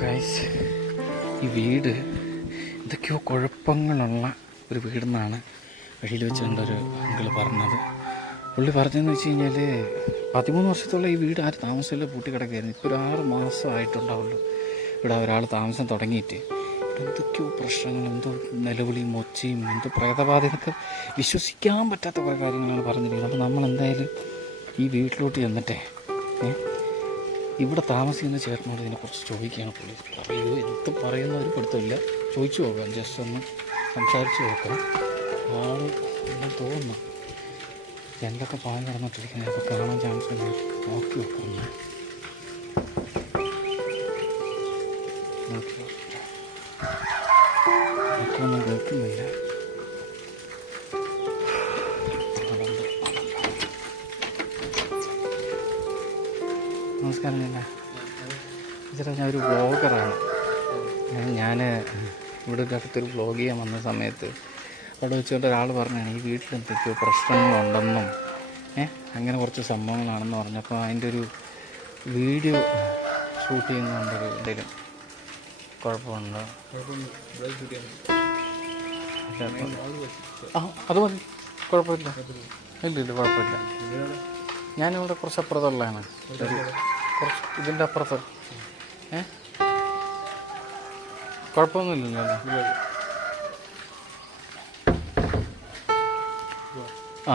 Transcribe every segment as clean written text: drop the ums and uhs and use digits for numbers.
Guys, ഈ വീട് എന്തൊക്കെയോ കുഴപ്പങ്ങളുള്ള ഒരു വീടെന്നാണ് വഴിയിൽ വെച്ച് കണ്ടൊരു അങ്കിള് പറഞ്ഞത്. പുള്ളി പറഞ്ഞതെന്ന് വെച്ച് കഴിഞ്ഞാൽ 13 വർഷത്തോളം ഈ വീട് ആരും താമസമില്ല, പൂട്ടി കിടക്കുകയായിരുന്നു. ഇപ്പോൾ ഒരു 6 മാസമായിട്ടുണ്ടാവുള്ളൂ ഇവിടെ ഒരാൾ താമസം തുടങ്ങിയിട്ട്. എന്തൊക്കെയോ പ്രശ്നങ്ങൾ, എന്തോ നിലവിളിയും ഒച്ചയും, എന്തോ പ്രേതബാധ, ഇതൊക്കെ വിശ്വസിക്കാൻ പറ്റാത്ത കുറേ കാര്യങ്ങളാണ് പറഞ്ഞിരിക്കുന്നത്. അപ്പോൾ നമ്മളെന്തായാലും ഈ വീട്ടിലോട്ട് ചെന്നിട്ടേ ഇവിടെ താമസിക്കുന്ന ചേട്ടനോട് ഇതിനെക്കുറിച്ച് ചോദിക്കുകയാണ്. പുള്ളി പറയൂ എന്ത് പറയുന്നവർ കൊടുത്തില്ല, ചോദിച്ചു നോക്കാം, ജസ്റ്റ് ഒന്ന് സംസാരിച്ച് നോക്കാം. ആൾ എല്ലാം തോന്നുന്നു എന്തൊക്കെ പാൻ കിടന്നിട്ടിരിക്കുന്നത് അപ്പോൾ കാണാൻ ചാൻസ് ഉണ്ട്. നോക്കി നോക്കാം, നോക്കൊന്നും കേൾക്കുന്നില്ല. നമസ്കാരം. ചേട്ടാ, ഞാനൊരു വ്ളോഗറാണ്. ഞാൻ ഇവിടെ ഒരു അടുത്തൊരു വ്ളോഗ് ചെയ്യാൻ വന്ന സമയത്ത് അവിടെ വെച്ചുകൊണ്ട് ഒരാൾ പറഞ്ഞാണ് ഈ വീട്ടിൽ എന്തൊക്കെയോ പ്രശ്നങ്ങളുണ്ടെന്നും അങ്ങനെ കുറച്ച് സംഭവങ്ങളാണെന്ന് പറഞ്ഞപ്പോൾ അതിൻ്റെ ഒരു വീഡിയോ ഷൂട്ട് ചെയ്യുന്നുണ്ടൊരു എന്തെങ്കിലും കുഴപ്പമുണ്ടോ? അത് മതി, കുഴപ്പമില്ല. ഇല്ല കുഴപ്പമില്ല. ഞാനിവിടെ കുറച്ച് അപ്പുറത്തുള്ളതാണ്, കുറച്ച് ഇതിൻ്റെ അപ്പുറത്ത്. കുഴപ്പമൊന്നുമില്ലല്ലോ അല്ലേ? ആ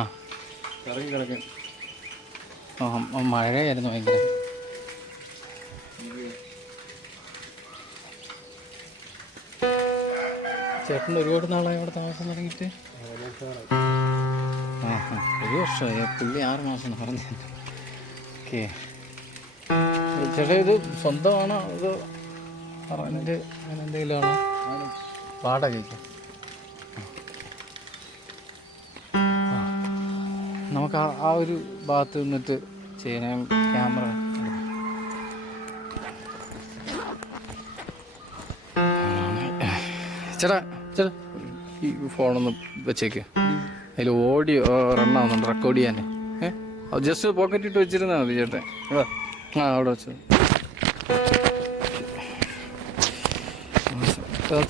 മഴയായിരുന്നു ഭയങ്കര. ചേട്ടൻ ഒരുപാട് നാളായി അവിടെ താമസം തുടങ്ങിയിട്ട്? ഒരു വർഷമായി. പുള്ളി 6 മാസം പറഞ്ഞു. ഓക്കെ ചേട്ടാ, ഇത് സ്വന്തമാണോ അതോ റെൻ്റ് അങ്ങനെ എന്തെങ്കിലും ആണോ? വാടകയ്ക്ക്? നമുക്ക് ആ ഒരു ഭാഗത്ത് നിന്നിട്ട് ചെയ്യാൻ ക്യാമറ. ചേട്ടാ ഈ ഫോണൊന്ന് വെച്ചേക്ക്, അതിൽ ഓഡിയോ റണ്ണാവുന്നുണ്ട്, റെക്കോർഡ് ചെയ്യാൻ. ജസ്റ്റ് പോക്കറ്റിട്ട് വെച്ചിരുന്നാൽ മതി ചേട്ടൻ. അവിടെ വെച്ചത്.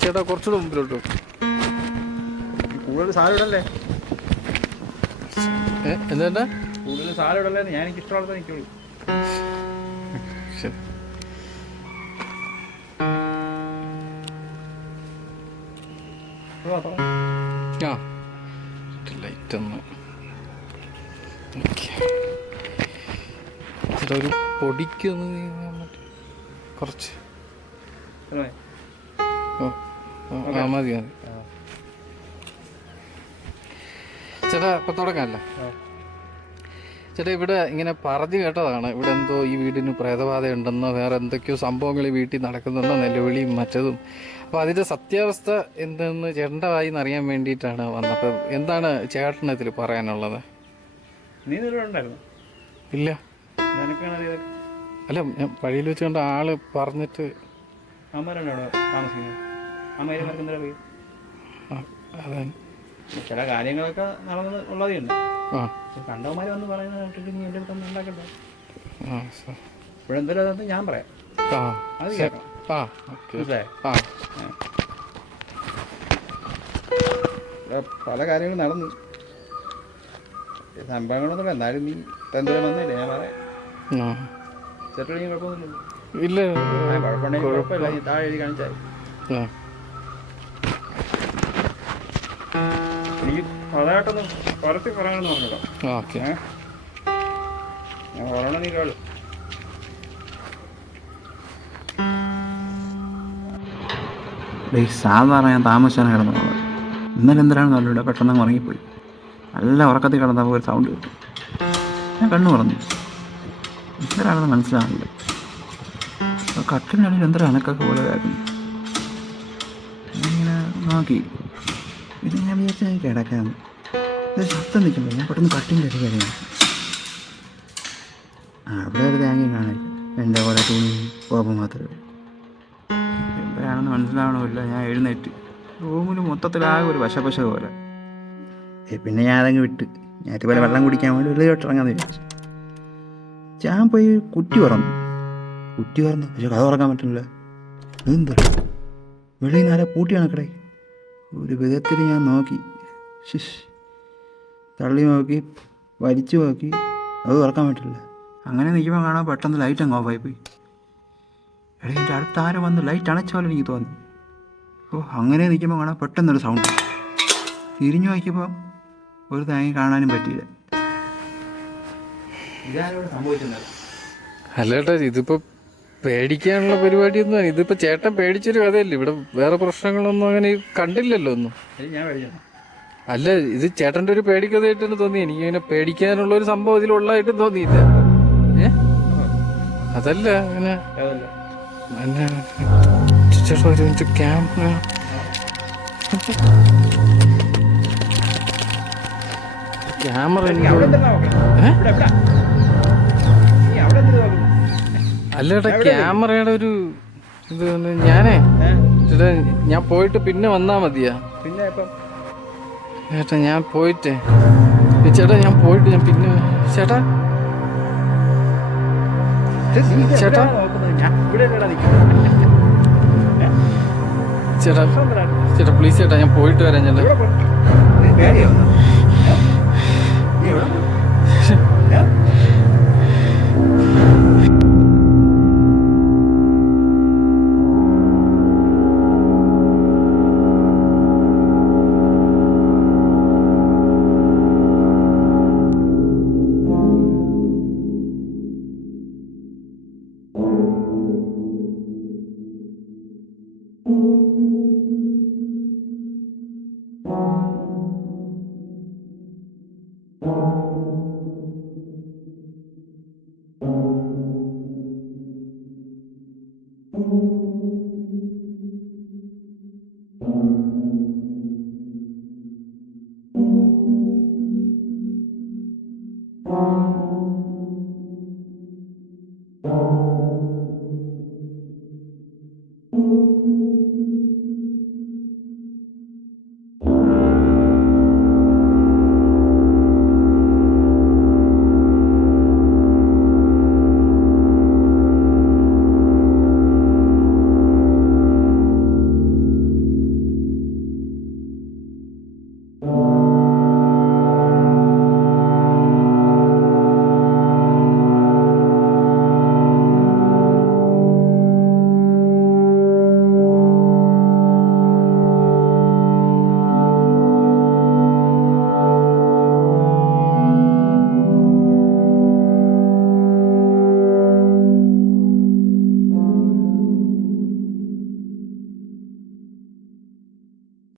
ചേട്ടാ കുറച്ചുകൂടെ മുമ്പിലോട്ട് കൂടുതൽ സാധനം ഇടല്ലേ? എന്താ കൂടുതൽ സാധനം ഇടല്ലേ? ഞാൻ എനിക്ക് ഇഷ്ടമുള്ളത് നിൽക്കുള്ളൂ. ശരി. ലൈറ്റ് ഒന്ന് ചേട്ടാ, ഒരു പൊടിക്കൊന്ന് കുറച്ച് മതി. ചേട്ടാ ഇപ്പം തുടങ്ങാമല്ലോ. ചേട്ടാ, ഇവിടെ ഇങ്ങനെ പറഞ്ഞു കേട്ടതാണ്, ഇവിടെ എന്തോ ഈ വീടിന് പ്രേതബാധ ഉണ്ടെന്നോ വേറെ എന്തൊക്കെയോ സംഭവങ്ങൾ ഈ വീട്ടിൽ നടക്കുന്നുണ്ടോ, നിലവിളിയും മറ്റതും. അപ്പോൾ അതിൻ്റെ സത്യാവസ്ഥ എന്തെന്ന് ചേട്ടൻ്റെ വായിന്ന് അറിയാൻ വേണ്ടിയിട്ടാണ് വന്നത്. അപ്പോൾ എന്താണ് ചേട്ടനതിൽ പറയാനുള്ളത്? നീ ഉണ്ടായിരുന്നു? ഇല്ല. അല്ല, ഞാൻ വഴിയിൽ വെച്ച് കണ്ട ആള് പറഞ്ഞിട്ട്. അതെ, ചില കാര്യങ്ങളൊക്കെ നടന്നത് ഉള്ളതേ ഉണ്ട്. കണ്ടവന്മാര് വന്ന് പറയുന്നത് കേട്ടിട്ട് നീ എൻ്റെ അടുത്ത് ഉണ്ടാക്കണ്ടേ? ഇപ്പോഴെന്തായാലും ഞാൻ പറയാം, അത് കേൾക്കണം. പല കാര്യങ്ങളും നടന്നു, സംഭവങ്ങളൊന്നും. എന്നാലും നീ എന്തായാലും വന്നില്ലേ, ഞാൻ പറയാം. ചേട്ടൻ കുഴപ്പമൊന്നുമില്ലല്ലോ? ഇല്ല, കുഴപ്പമുണ്ടെങ്കിൽ കുഴപ്പമില്ല, ഈ താഴെ എഴുതി കാണിച്ചാൽ. എനിക്ക് അതായിട്ടൊന്ന് പരത്തി പറയാമെന്ന് പറഞ്ഞല്ലോ. ഞാൻ പറയണ നീ കേളു. സാധാരണ ഞാൻ താമസിച്ചാണ് കിടന്നത്. ഇന്നലെ എന്തിനാണെന്ന് അറിയില്ല, പെട്ടെന്ന് ഉറങ്ങിപ്പോയി. നല്ല ഉറക്കത്തിൽ കിടന്നപ്പോൾ ഒരു സൗണ്ട് കിട്ടും. ഞാൻ കണ്ണു പറഞ്ഞു, എന്തിനാണെന്ന് മനസ്സിലാവില്ല. കട്ടിലിനടിയിൽ എന്തൊരു അനക്കൊക്കെ പോലെ ആയിരുന്നു. ഞാനിങ്ങനെ നോക്കി, ഇത് ഞാൻ വിചാരിച്ചാൽ എനിക്ക് കിടക്കാമെന്ന്. ഇത് ശബ്ദം നിൽക്കുമ്പോൾ ഞാൻ പെട്ടെന്ന് കട്ടിൻ്റെ അടി കരയാണ്. അവിടെ ഒരു തേങ്ങയും കാണില്ല, എൻ്റെ പോലെ തുണി കോപം മാത്രമേ. എന്താണെന്ന് മനസ്സിലാവണമില്ല. ഞാൻ എഴുന്നേറ്റ് റൂമിൽ മൊത്തത്തിലാകെ ഒരു വശപശ പോലെ. പിന്നെ ഞാൻ അതങ്ങ് വിട്ട് ഞാൻ ഇതുപോലെ വെള്ളം കുടിക്കാൻ വേണ്ടി വെളിയിലോട്ട് ഇറങ്ങാമെന്ന് വിചാരിച്ചു. ഞാൻ പോയി കുറ്റി തുറന്നു. കുറ്റി തുറന്നു, പക്ഷെ കഥ തുറക്കാൻ പറ്റുന്നില്ല. എന്താ വെളിയിൽ നിന്ന് ആരാ പൂട്ടിയാണ് കടയിൽ? ഒരു വിധത്തിൽ ഞാൻ നോക്കി, തള്ളി നോക്കി, വലിച്ചു നോക്കി, അത് തുറക്കാൻ പറ്റില്ല. അങ്ങനെ നിൽക്കുമ്പോൾ കാണാൻ പെട്ടെന്ന് ലൈറ്റ് അങ്ങ് ഓഫായി പോയി. എടേ എൻ്റെ അടുത്ത് ആരോ വന്ന് ലൈറ്റ് അണച്ച പോലെ എനിക്ക് തോന്നി. അങ്ങനെ നിൽക്കുമ്പോൾ കാണാൻ പെട്ടെന്നൊരു സൗണ്ട്. തിരിഞ്ഞു നോക്കിയപ്പോൾ ഒരു തേങ്ങ കാണാനും പറ്റിയില്ല. ഇതാരോട് സംഭവിച്ചത്? അല്ല ചേട്ടാ, ഇതിപ്പോൾ പേടിക്കാനുള്ള പരിപാടിയൊന്നും, ഇതിപ്പോൾ ചേട്ടൻ പേടിച്ചൊരു കഥയല്ലേ. ഇവിടെ വേറെ പ്രശ്നങ്ങളൊന്നും അങ്ങനെ കണ്ടില്ലല്ലോ ഒന്നും. ഞാൻ കഴിക്കണം. അല്ല, ഇത് ചേട്ടൻ്റെ ഒരു പേടിക്കഥയായിട്ടാണ് തോന്നി. എനിക്കിങ്ങനെ പേടിക്കാനുള്ള ഒരു സംഭവം ഇതിലുള്ളതായിട്ടും തോന്നിയില്ല. അതല്ല അങ്ങനെ ചേട്ടാ ഒരു മിനിറ്റ് ക്യാമറ അല്ല ചേട്ടാ, ക്യാമറയുടെ ഒരു ഇത് ഞാനേ ചേട്ടാ, ഞാൻ പോയിട്ട് പിന്നെ വന്നാ മതിയാ? പിന്നെ ചേട്ടാ ഞാൻ പോയിട്ടേ ചേട്ടാ ഞാൻ പോയിട്ട് ഞാൻ പിന്നെ ചേട്ടാ ചേട്ടാ ചേട്ടാ ചേട്ടാ പ്ലീസ് ചേട്ടാ, ഞാൻ പോയിട്ട് വരാം ചേട്ടാ. Thank you.